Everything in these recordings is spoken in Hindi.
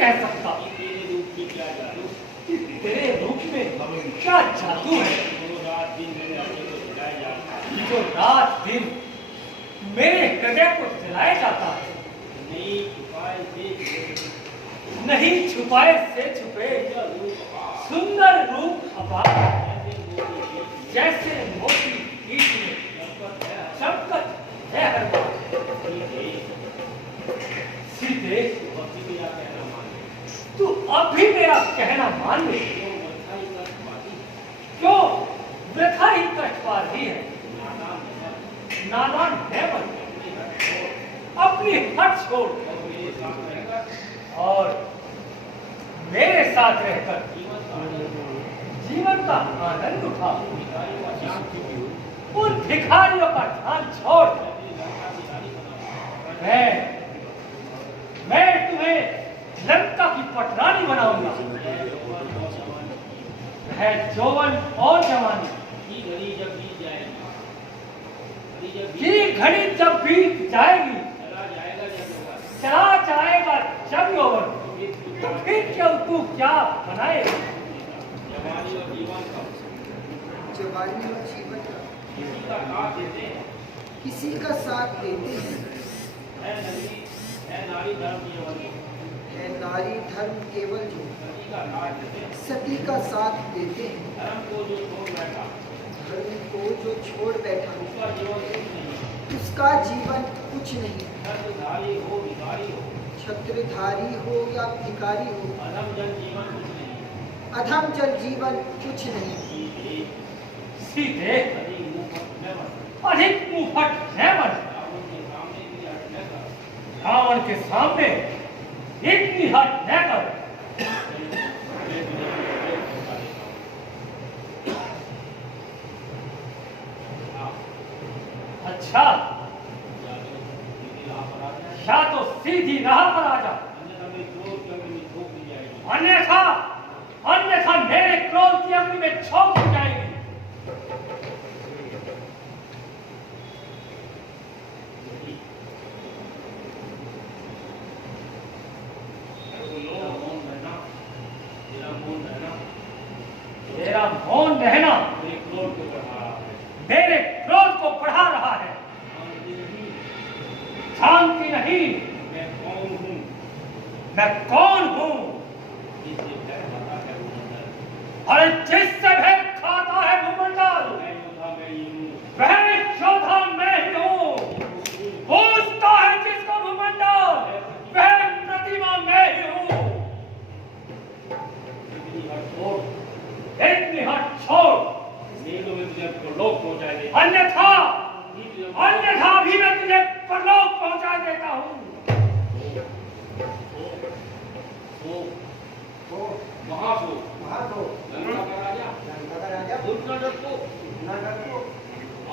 कह सकता कि तेरे रूप में क्या जादू है जो रात दिन मेरे हृदय को जलाया जाता है। नहीं छुपाए से छुपे सुंदर रूप हवा जैसे मोती कीट में चमकत है हर बार। सीधे तू अभी मेरा कहना मान ले। क्यों व्यथा ही कष्ट पा रही है। नादान है बन अपनी हट छोड़ और मेरे साथ रहकर जीवन का आनंद उठा। उन भिखारियों का ध्यान छोड़ मैं तुम्हें लंका की पटरानी बनाऊंगा। है जौवन और जवानी की घड़ी जब बीत जाएगी चला जाएगा जब यौवन तो फिर क्यों तू क्या बनाए। जवानी और जीवन का किसी का साथ देते हैं। है नारी धर्म केवल जो सती का साथ देते हैं। धर्म को जो छोड़ बैठा उसका जीवन कुछ नहीं। छत्रधारी हो या भिखारी हो अधम जल जीवन कुछ नहीं। सीधे अधिक मुफट है बन रावण के सामने इतनी हट न कर। अच्छा या तो सीधी राह पर आ जा अन्यथा अन्यथा मेरे क्रोध की अग्नि में झोंक दी जाएगी। तेरा मौन रहना मेरे क्रोध को बढ़ा रहा है। शांति नहीं मैं कौन हूं। अरे जिससे भेद खाता है भूमंडल वह योद्धा मैं ही हूं। पूछता है जिसको भूमंडल वह प्रतिमा मैं ही हूं। इतनी हट छोड़ अन्यथा अन्यथा भी मैं तुझे परलोक पहुंचा देता हूं।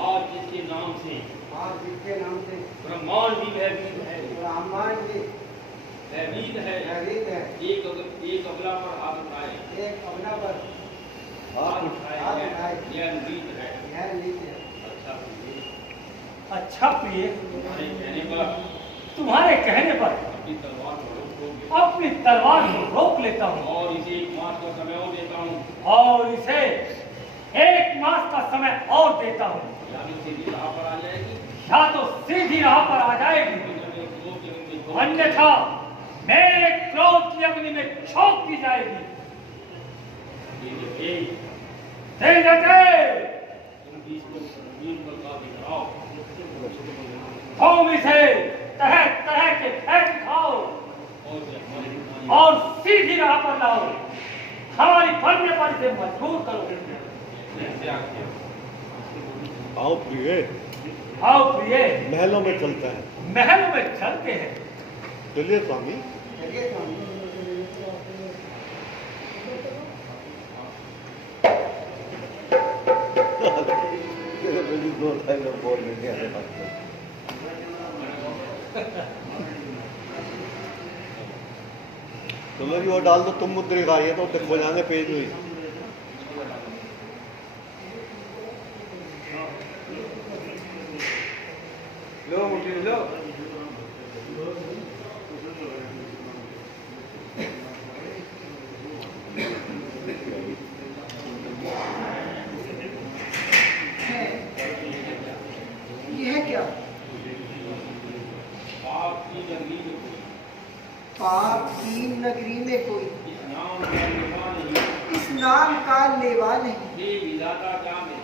आज जिसके नाम से ब्रह्मांड भी भयभीत है भयभीत है। एक अबला पर हाथ उठाए यह नीत है। अच्छा प्रिय तुम्हारे कहने पर अपनी तलवार को रोक लेता हूँ और इसे 1 मास का समय और देता हूँ और इसे 1 मास का समय और देता हूँ। सीधी राह पर आ जाएगी या तो सीधी राह पर आ जाएगी अन्यथा मेरे क्रोध की अग्नि में झोंक दी जाएगी। तुम इसे तरह तरह के भय दिखाओ और सीधी राह पर लाओ। हमारी बनने पर इसे मजबूर करो। आओ प्रिय आओ प्रिय महलों में चलता है। महलों में चलते हैं। चलिए स्वामी। बोल तो मेरी वो डाल दो तुम मुद्रिका ये तो हो जाने पेज हुई। लो नगरी में कोई इस नाम का लेवा नहीं, इस नाम का लेवा नहीं। हे विधाता क्या मेरे,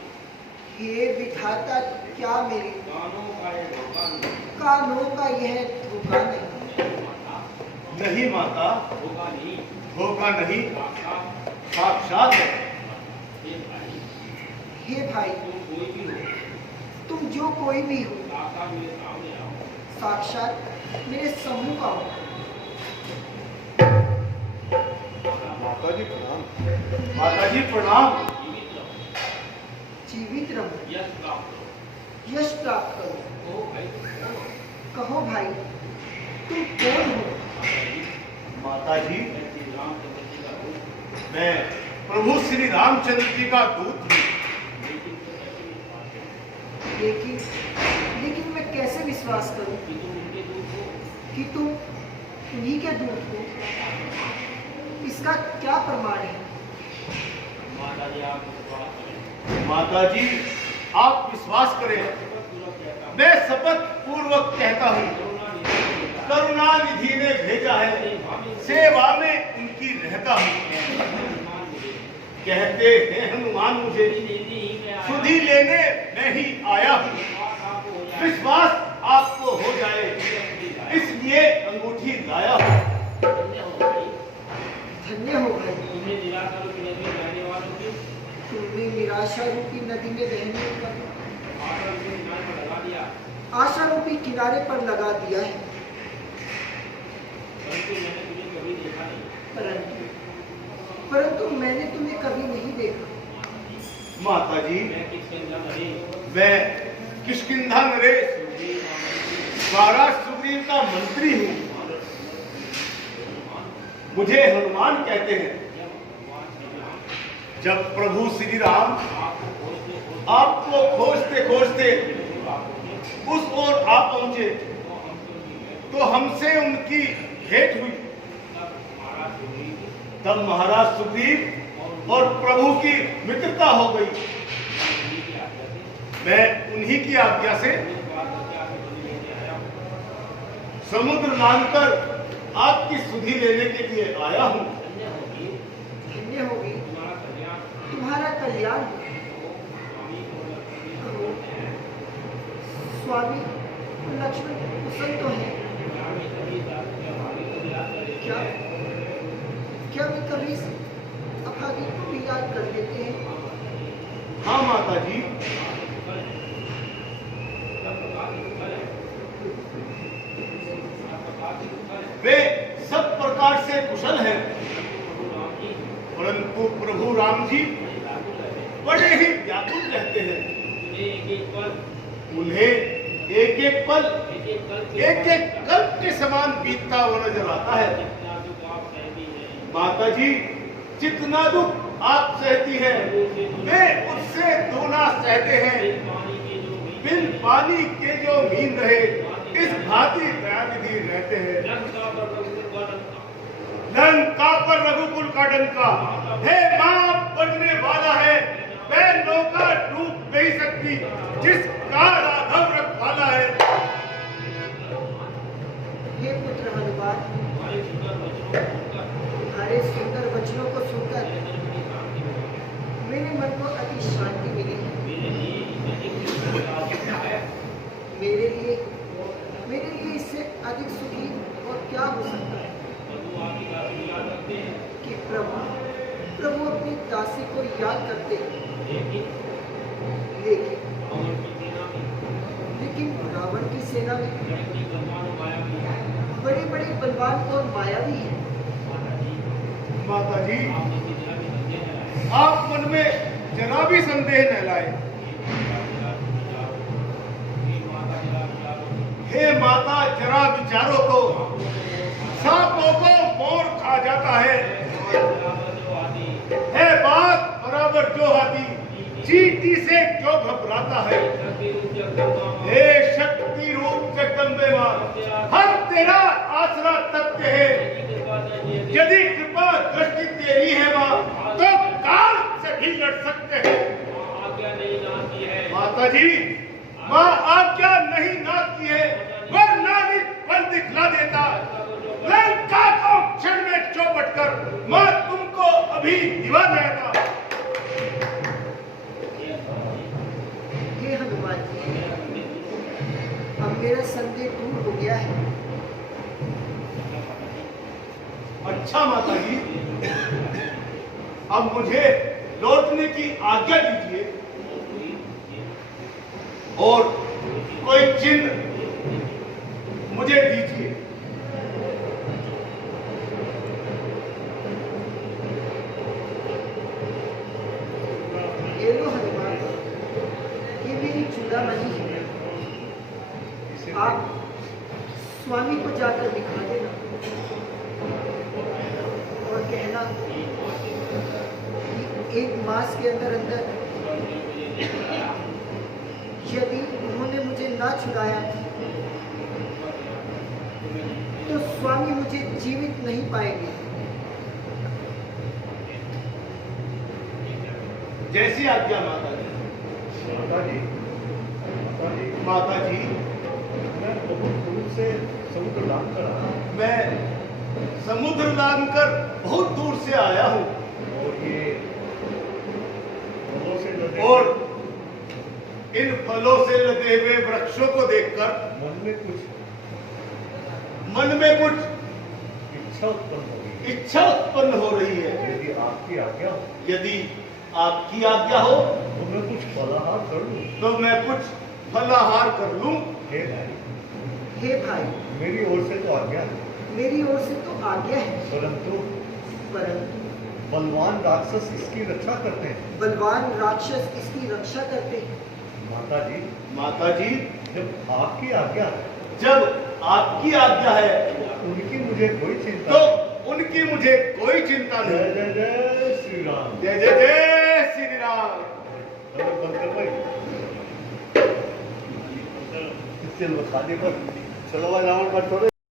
हे विधाता क्या मेरे कानों का ये धोखा नहीं, कानों का यह धोखा नहीं। नहीं माता, धोखा नहीं, धोखा नहीं, साक्षात साक्षात है। हे भाई, हे भाई, तुम कोई भी हो, तुम जो कोई भी हो, साक्षात मेरे सामने आओ, साक्षात मेरे सम्मुख आओ। माता जी प्रणाम। माता जी प्रणाम। जीवित रहो, जीवित रहो, यश प्राप्त करो, यश प्राप्त करो। कहो भाई तुम कौन हो? कहो भाई, तुम कौन हो? माता जी, मैं श्री रामचंद्र जी का दूत, मैं प्रभु श्री रामचंद्र जी का दूत हूँ। लेकिन तो कैसे विश्वास करूं लेकिन मैं कैसे विश्वास करूं कि तुम उनके दूत हो? कि तुम उन्हीं के दूत हो? इसका क्या प्रमाण है? माता जी आप विश्वास करें, माता जी, आप विश्वास करें, पूर्वक कहता हूं, मैं शपथ पूर्वक कहता हूँ, करुणा निधि करुणा निधि ने ने भेजा है, सेवा में सेवा में उनकी रहता हूँ। हनुमान मुझे कहते हैं हनुमान मुझे लेने ही मैं आया, सुधि लेने मैं ही आया हूँ। विश्वास आपको हो जाए, विश्वास आपको हो जाए, इसलिए अंगूठी लाया हूँ। धन्य हो भाई, धन्य हो भाई, तुमने निराशा रूपी नदी में रहने वालों की तुमने निराशा रूपी नदी में बहने का आशा रूपी किनारे पर लगा दिया, आशा रूपी किनारे पर लगा दिया है। परंतु मैंने तुम्हें कभी नहीं देखा। माता जी, मैं किसकिंधा नरेश, मैं किष्किंधा नरेश महाराज सुग्रीव का मंत्री हूँ। मुझे हनुमान कहते हैं। जब प्रभु श्री राम आपको खोजते खोजते उस ओर आप पहुंचे तो हमसे उनकी भेंट हुई। तब महाराज सुग्रीव और प्रभु की मित्रता हो गई। मैं उन्हीं की आज्ञा से समुद्र लांघकर आपकी सुधि लेने के लिए आया हूँ। धन्य होगी तुम्हारा कल्याण। स्वामी लक्ष्मण कुशल तो है क्या? क्या वे कभी अभागी को भी याद कर लेते हैं? हाँ माता जी, वे सब प्रकार से कुशल हैं, परंतु प्रभु राम जी बड़े ही व्याकुल रहते हैं। उन्हें एक एक पल एक एक कल्प के समान बीतता हुआ नजर आता है। माता जी, जितना दुख आप सहती है वे उससे दोना सहते हैं। बिन पानी के जो मीन रहे इस भांति दयानिधि रहते हैं। लंका पर रघुकुल का डंका है मां बनने वाला है। वह नौका डूब नहीं सकती जिसका राघव रखवाला है। हे पुत्र हनुमान, तुम्हारे सुंदर वचनों को सुनकर मेरे मन को अति शांति मिली है। मेरे लिए इससे अधिक सुखी और क्या हो सकता है कि प्रभु अपनी दासी को याद करते हैं। लेकिन रावण की सेना में बड़े बड़े बलवान और मायावी हैं। माता जी, आप मन में जरा भी संदेह न लाए। हे माता, जरा विचारो तो, सांपों को मोर खा जाता है बात बराबर जो हाथी चींटी से क्यों घबराता है। हे शक्ति रूप जगदम्बे मां, हम तेरा आसरा तत्व है। यदि कृपा दृष्टि तेरी है मां तो काल से भी लड़ सकते हैं। माता जी, मां आज्ञा नहीं नाथ की है, वरना भी बल दिखला देता। लंका को क्षण में पटकर मैं तुमको अभी दिवा जाएगा। हे हनुमान जी, अब मेरा संदेह दूर हो गया है। अच्छा माता जी, अब मुझे लौटने की आज्ञा दीजिए और कोई चिन्ह मुझे दीजिए। ये लो हनुमान, ये मेरी चूड़ामणि है। आप स्वामी को जाकर दिखा देना और कहना कि 1 मास के अंदर अंदर यदि उन्होंने मुझे ना छुड़ाया तो स्वामी मुझे जीवित नहीं पाएंगे। जैसी आज्ञा माता जी। माता जी, माता जी, मैं बहुत दूर से समुद्र लांघ कर आया मैं समुद्र लांघ कर बहुत दूर से आया हूँ और ये फलों से लदे और इन फलों से लदे हुए वृक्षों को देखकर मन में कुछ इच्छा उत्पन्न हो रही है। यदि आपकी आज्ञा हो यदि आपकी आज्ञा हो तो मैं कुछ फलाहार कर लूं। तो मैं कुछ फलाहार कर लूं। हे भाई, हे भाई, मेरी ओर से तो आज्ञा है, मेरी ओर से तो आज्ञा है, परंतु बलवान राक्षस इसकी रक्षा करते हैं। बलवान राक्षस इसकी रक्षा करते हैं। माता जी, जब आपकी आज्ञा है, जब आपकी आज्ञा है उनकी मुझे कोई चिंता तो उनकी मुझे कोई चिंता नहीं। नहीं। जय जय जय श्री राम। जय जय जय श्री राम। चलो बंद कर भाई, चलो खाली पर चलो रावण पर छोड़े।